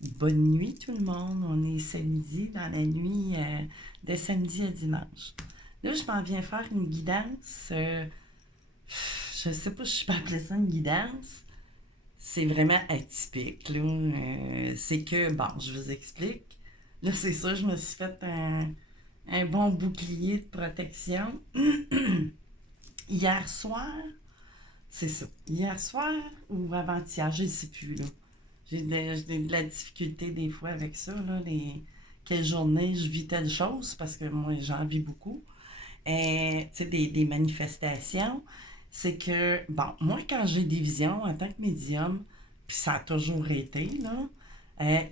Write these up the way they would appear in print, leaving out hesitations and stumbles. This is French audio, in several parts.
Bonne nuit tout le monde. On est samedi, dans la nuit de samedi à dimanche. Là, je m'en viens faire une guidance. Je sais pas si je peux appeler ça une guidance. C'est vraiment atypique, là. C'est que, bon, je vous explique. Là, c'est ça, je me suis fait un bon bouclier de protection. Hier soir, c'est ça. Hier soir ou avant-hier, je ne sais plus, là. J'ai de la difficulté des fois avec ça, là, quelle journée je vis telle chose, parce que moi, j'en vis beaucoup. Et, tu sais, des manifestations, c'est que, bon, moi, quand j'ai des visions en tant que médium, puis ça a toujours été, là,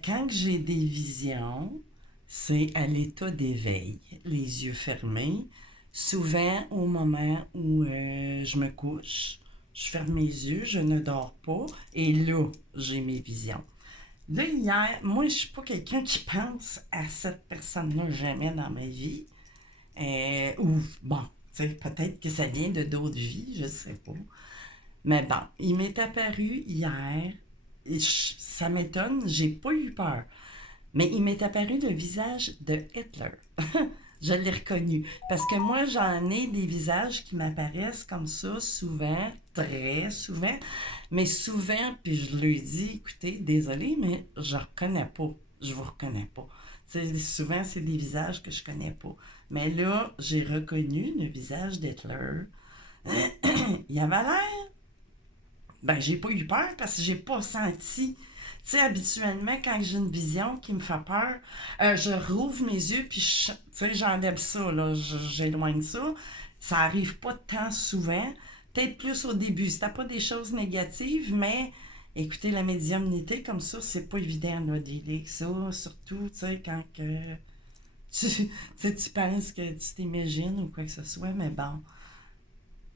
quand j'ai des visions, c'est à l'état d'éveil, les yeux fermés, souvent au moment où je me couche, je ferme mes yeux, je ne dors pas, et là, j'ai mes visions. Là, hier, moi, je suis pas quelqu'un qui pense à cette personne-là jamais dans ma vie. Ou, bon, tu sais, peut-être que ça vient de d'autres vies, je sais pas. Mais bon, il m'est apparu hier, ça m'étonne, j'ai pas eu peur, mais il m'est apparu le visage de Hitler. Je l'ai reconnu. Parce que moi, j'en ai des visages qui m'apparaissent comme ça, souvent, très souvent. Mais souvent, puis je lui dis, écoutez, désolé, mais je reconnais pas. Je vous reconnais pas. Souvent, c'est des visages que je connais pas. Mais là, j'ai reconnu le visage d'Hitler. Il avait l'air. Ben, j'ai pas eu peur parce que j'ai pas senti. Tu sais, habituellement, quand j'ai une vision qui me fait peur, je rouvre mes yeux puis tu sais, j'enlève ça, là, j'éloigne ça. Ça arrive pas tant souvent. Peut-être plus au début. C'était pas des choses négatives, mais écoutez, la médiumnité comme ça, c'est pas évident de dealer avec ça. Surtout, tu sais, quand que tu penses que tu t'imagines ou quoi que ce soit, mais bon.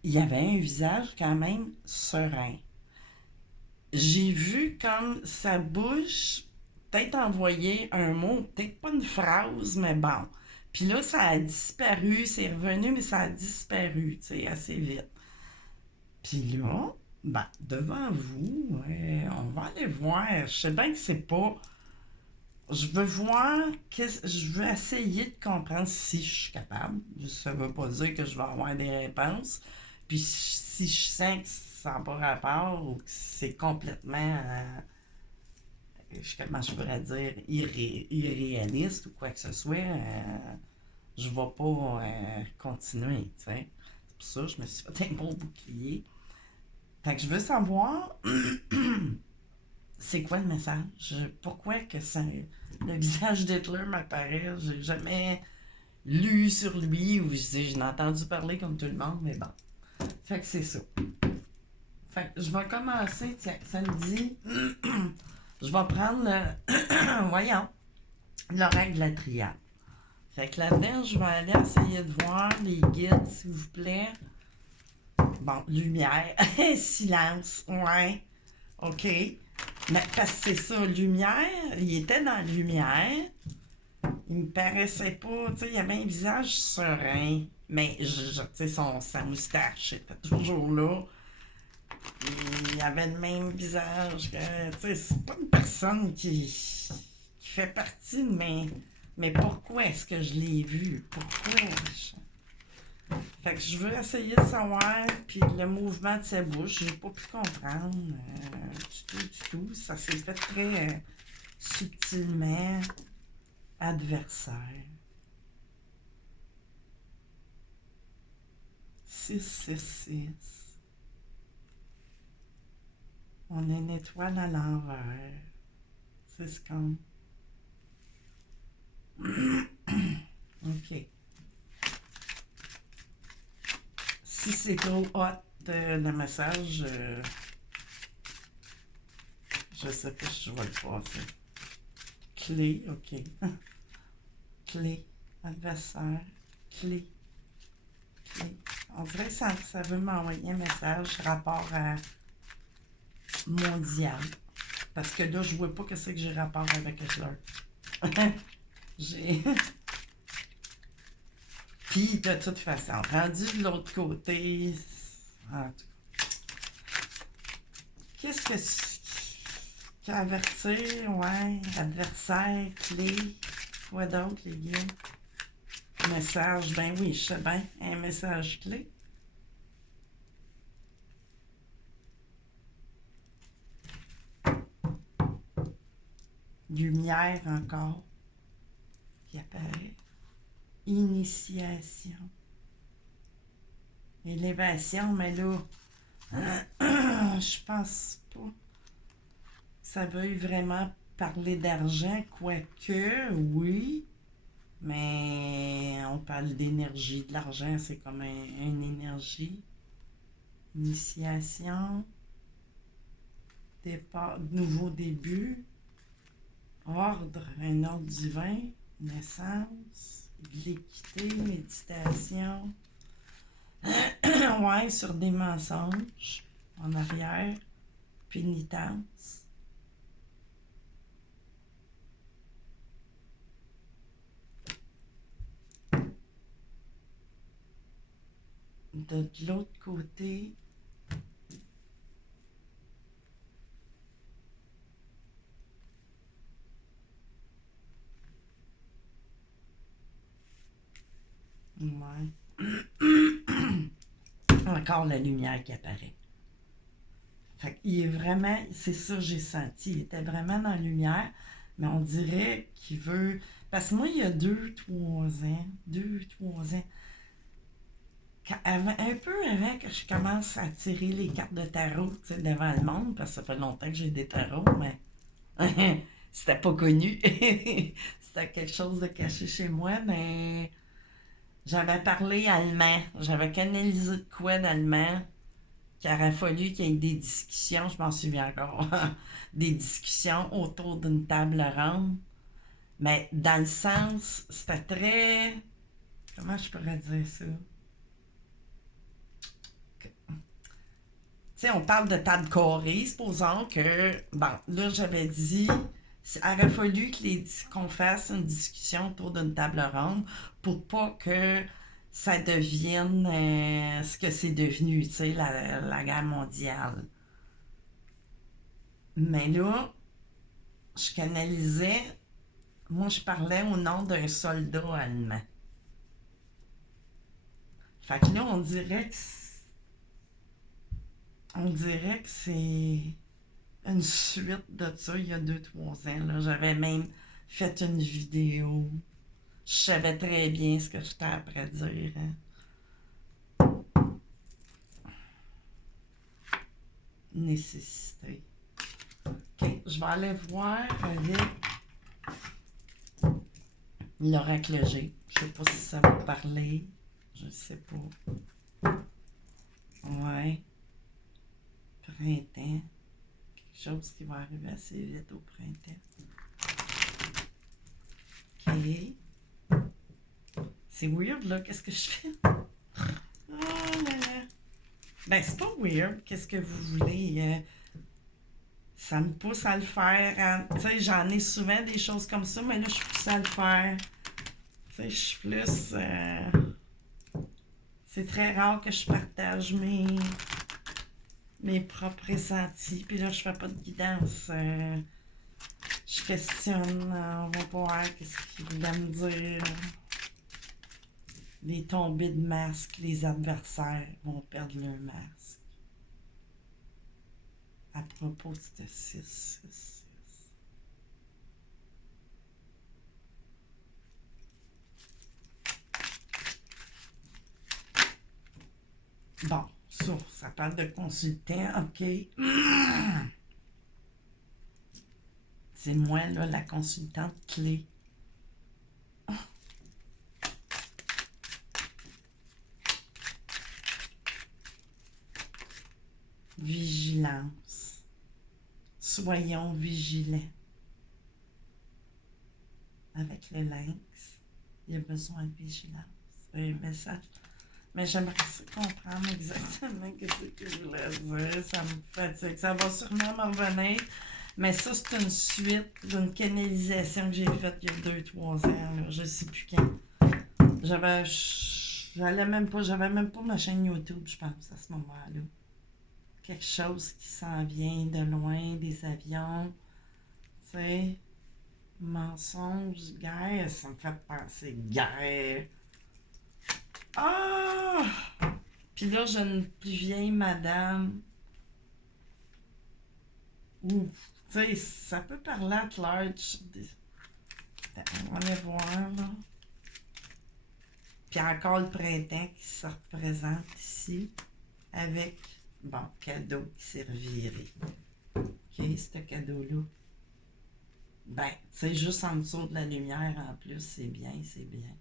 Il y avait un visage quand même serein. J'ai vu comme sa bouche peut-être envoyer un mot, peut-être pas une phrase, mais bon. Puis là, ça a disparu, c'est revenu, mais ça a disparu, tu sais, assez vite. Puis là, ben, devant vous, ouais, on va aller voir. Je sais bien que c'est pas. Je veux voir, je veux essayer de comprendre si je suis capable. Ça veut pas dire que je vais avoir des réponses. Puis si je sens que ça n'a pas rapport ou que c'est complètement, comment je pourrais dire, irréaliste ou quoi que ce soit, je vais pas continuer, tu sais. C'est pour ça que je me suis fait un bon bouclier. Fait que je veux savoir c'est quoi le message? Pourquoi que ça, le visage d'Hitler m'apparaît? J'ai jamais lu sur lui ou je n'ai entendu parler comme tout le monde, mais bon. Fait que c'est ça. Fait que je vais commencer, tiens, samedi. Je vais prendre le, voyons, l'oracle de la triade. Fait que là-dedans, je vais aller essayer de voir les guides, s'il vous plaît. Bon, lumière, silence, ouais, ok. Mais parce que c'est ça, lumière, il était dans la lumière. Il me paraissait pas, tu sais, il avait un visage serein. Mais, tu sais, sa moustache était toujours là. Il avait le même visage que, tu sais, c'est pas une personne qui fait partie de mes. Mais pourquoi est-ce que je l'ai vu? Pourquoi? Fait que je veux essayer de savoir, puis le mouvement de sa bouche, j'ai pas pu comprendre du tout. Ça s'est fait très subtilement. Adversaire. 666. On a une étoile à l'envers. C'est ce qu'on. OK. Si c'est trop hot le message, je sais pas si je vais le passer. Clé, OK. Clé. Adversaire. Clé. Clé. On dirait que ça veut m'envoyer un message rapport à mondial. Parce que là, je vois pas que c'est que j'ai rapport avec Hitler. J'ai. Puis, de toute façon, rendu de l'autre côté. En tout cas, qu'est-ce que. Avertir, ouais. Adversaire, clé. Quoi d'autre, les gars? Message, ben oui, je sais bien. Un message clé. Lumière encore. Qui apparaît. Initiation. Élévation, mais là, je pense pas que ça veuille vraiment parler d'argent, quoique, oui, mais on parle d'énergie. De l'argent, c'est comme une énergie. Initiation, départ, nouveau début, ordre, un ordre divin, naissance, l'équité, méditation. Ouais, sur des mensonges en arrière, pénitence. De l'autre côté, ouais. Encore la lumière qui apparaît. Fait qu'il est vraiment, c'est ça que j'ai senti, il était vraiment dans la lumière, mais on dirait qu'il veut, parce que moi, il y a 2, 3 ans, un peu avant que je commence à tirer les cartes de tarot, tu sais, devant le monde, parce que ça fait longtemps que j'ai des tarots, mais c'était pas connu. C'était quelque chose de caché chez moi, mais j'avais parlé allemand, j'avais canalisé de quoi d'allemand, qu'il aurait fallu qu'il y ait des discussions, je m'en souviens encore, des discussions autour d'une table ronde. Mais dans le sens, c'était très... Comment je pourrais dire ça? Tu sais, on parle de table carrée, supposons que... Bon, là, j'avais dit, il aurait fallu qu'on fasse une discussion autour d'une table ronde pour pas que ça devienne ce que c'est devenu, tu sais, la guerre mondiale. Mais là, je canalisais, moi je parlais au nom d'un soldat allemand. Fait que là, on dirait que c'est une suite de ça il y a 2, 3 ans. Là. J'avais même fait une vidéo. Je savais très bien ce que j'étais après dire. Hein. Nécessité. Ok, je vais aller voir avec l'oracle G. Je sais pas si ça va parler. Je sais pas. Ouais. Printemps. Quelque chose qui va arriver assez vite au printemps. Ok. C'est weird, là. Qu'est-ce que je fais? Oh là là. Ben, c'est pas weird. Qu'est-ce que vous voulez? Ça me pousse à le faire. Hein. Tu sais, j'en ai souvent des choses comme ça, mais là, je suis poussée à le faire. Tu sais, je suis plus... c'est très rare que je partage mes propres ressentis. Puis là, je fais pas de guidance. Je questionne. On va voir qu'est-ce qu'il voulait me dire. Les tombées de masque, les adversaires vont perdre leur masque. À propos de ce 6. Bon, ça parle de consultant, ok. C'est moi, là, la consultante clé. Vigilance. Soyons vigilants. Avec le lynx, il y a besoin de vigilance. Un message. Mais j'aimerais comprendre exactement ce que je voulais dire. Ça me fatigue. Ça va sûrement m'en revenir. Mais ça, c'est une suite d'une canalisation que j'ai faite il y a 2, 3 ans. Là. Je ne sais plus quand. J'avais même pas ma chaîne YouTube, je pense, à ce moment-là. Quelque chose qui s'en vient de loin, des avions. Tu sais, mensonge, guerre, ça me fait penser guerre. Ah! Puis là, j'ai une plus vieille madame. Ouh, tu sais, ça peut parler à large. On va aller voir, là. Puis encore le printemps qui se représente ici avec, bon, cadeau qui servirait. OK, ce cadeau-là. Ben, tu sais, juste en dessous de la lumière en plus, c'est bien, c'est bien.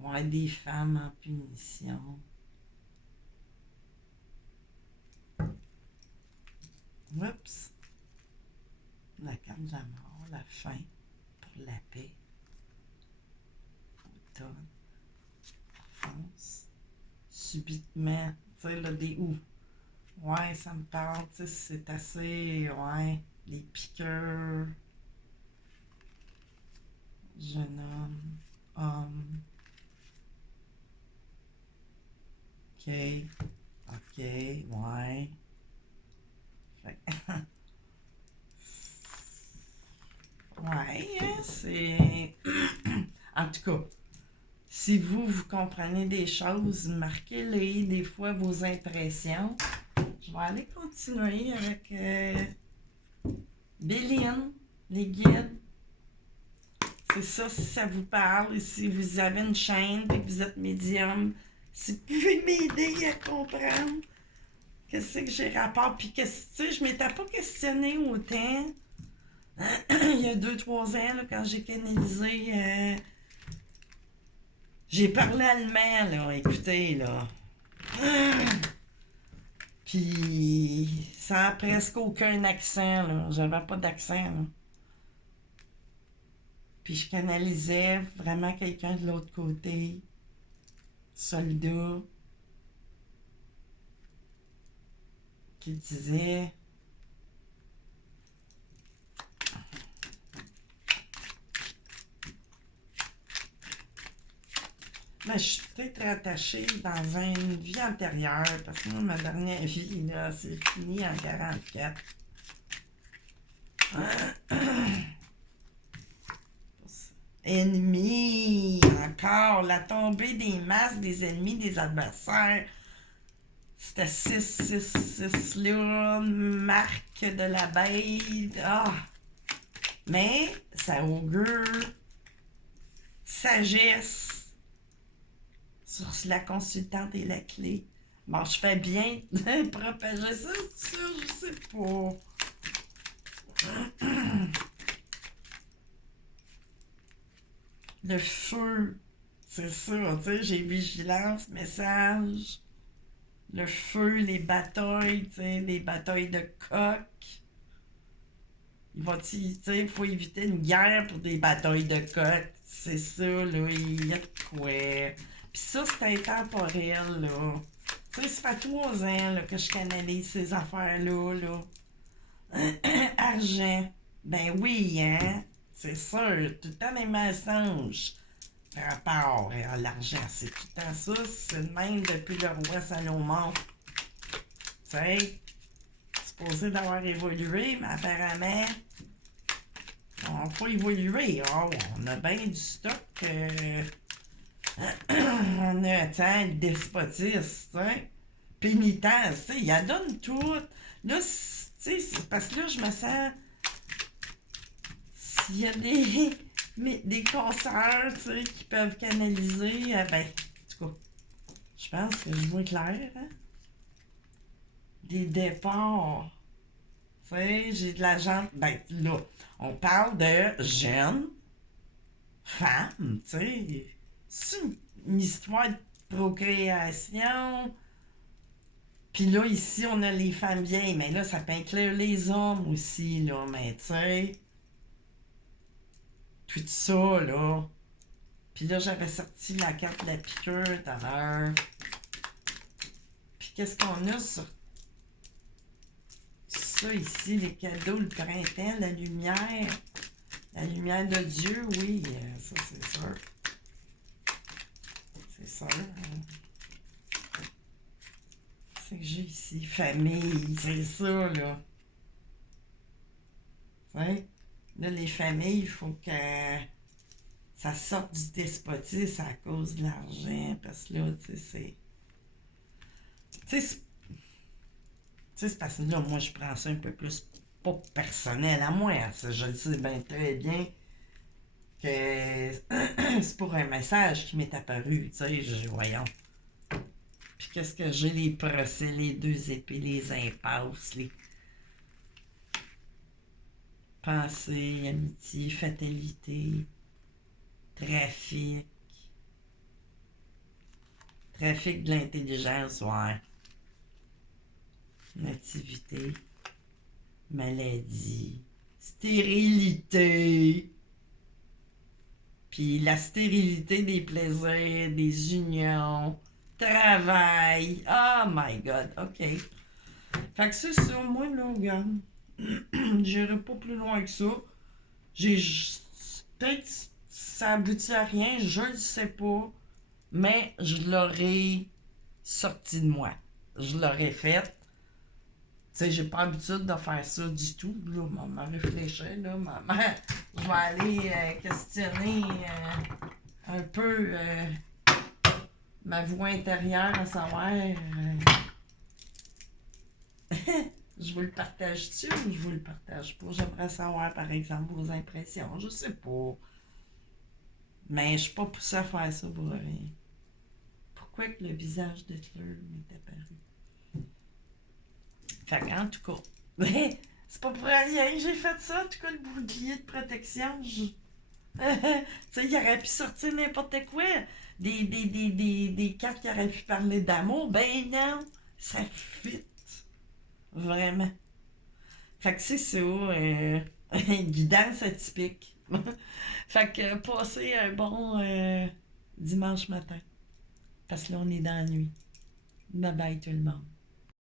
Ouais, des femmes en punition. Oups. La carte de la mort, la fin pour la paix. Automne. France. Subitement. Tu sais, là, des où. Ouais, ça me parle, tu sais, c'est assez. Ouais, les piqûres. Jeune homme. Homme. OK. OK, ouais. Fait ouais, hein, c'est. En tout cas, si vous comprenez des choses, marquez-les des fois vos impressions. Je vais aller continuer avec Béline, les guides. C'est ça, si ça vous parle, et si vous avez une chaîne et que vous êtes médium, si vous pouvez m'aider à comprendre qu'est-ce que j'ai rapport. Puis, tu sais, je m'étais pas questionné autant il y a 2-3 ans, là, quand j'ai canalisé. J'ai parlé allemand, là, écoutez, là. Puis, sans presque aucun accent, là. J'avais pas d'accent, là. Puis, je canalisais vraiment quelqu'un de l'autre côté, soldat, qui disait. Ben, je suis peut-être attachée dans une vie antérieure, parce que moi, ma dernière vie, là, c'est fini en 44. Ennemis, encore, la tombée des masques des ennemis, des adversaires. C'était 6 là, marque de la bête. Ah! Mais ça augure sagesse sur la consultante et la clé. Bon, je fais bien de propager ça, je sais pas. Le feu, c'est ça, tu sais, j'ai vigilance, message. Le feu, les batailles, tu sais, des batailles de coq. Il faut éviter une guerre pour des batailles de coq. C'est ça, là, il y a de quoi. Puis ça, c'est intemporel, là. Tu sais, ça fait 3 ans là, que je canalise ces affaires-là, là. Argent. Ben oui, hein. C'est sûr, tout le temps les mensonges. Par rapport à l'argent, c'est tout le temps ça. C'est le même depuis le roi Salomon. Tu sais, supposé d'avoir évolué, mais apparemment, on n'a pas évolué. Oh, on a bien du stock. On a, le despotiste, tu sais. Pénitence, tu sais, il a donne tout. Là, tu sais, c'est parce que là, je me sens. S'il y a des concerts, tu sais, qui peuvent canaliser, ben, en tout cas, je pense que je vois clair, hein. Des départs. Tu sais, j'ai de la gente. Ben, là, on parle de jeunes femmes, tu sais. C'est une histoire de procréation. Puis là, ici, on a les femmes vieilles, mais là, ça peut inclure les hommes aussi, là. Mais tu sais, tout ça, là. Puis là, j'avais sorti la carte de la piqûre tout à l'heure. Puis qu'est-ce qu'on a sur ça ici, les cadeaux, le printemps, la lumière de Dieu, oui, ça c'est sûr. C'est sûr. C'est que j'ai ici, famille, c'est ça, là. Tu sais? Là, les familles, il faut que ça sorte du despotisme à cause de l'argent. Parce que là, tu sais, c'est. Tu sais, c'est parce que là, moi, je prends ça un peu plus, pas personnel à moi. Hein, ça, je le sais bien très bien que c'est pour un message qui m'est apparu. Tu sais, voyons. Puis qu'est-ce que j'ai, les procès, les deux épées, les impasses, les pensées, amitié, fatalité, trafic, trafic de l'intelligence, ouais. Nativité, maladie, stérilité. Puis la stérilité des plaisirs, des unions, travail. Oh my God, OK. Fait que c'est ça, moi, là, regarde. J'irai pas plus loin que ça. J'ai peut-être ça aboutit à rien, je le sais pas. Mais je l'aurais sorti de moi. Je l'aurais fait. Tu sais, j'ai pas l'habitude de faire ça du tout. Là, maman réfléchit, là, maman. Je vais aller questionner un peu ma voix intérieure à savoir. Je vous le partage-tu ou je vous le partage pas? J'aimerais savoir, par exemple, vos impressions. Je sais pas. Mais je suis pas poussée à faire ça pour rien. Pourquoi que le visage de Hitler m'est apparu? Fait qu'en tout cas, c'est pas pour rien que j'ai fait ça. En tout cas, le bouclier de protection, tu sais, il aurait pu sortir n'importe quoi. Des cartes qui auraient pu parler d'amour. Ben non, ça fit. Vraiment. Fait que c'est ça, guidance atypique. Fait que passez un bon dimanche matin. Parce que là, on est dans la nuit. Bye bye tout le monde.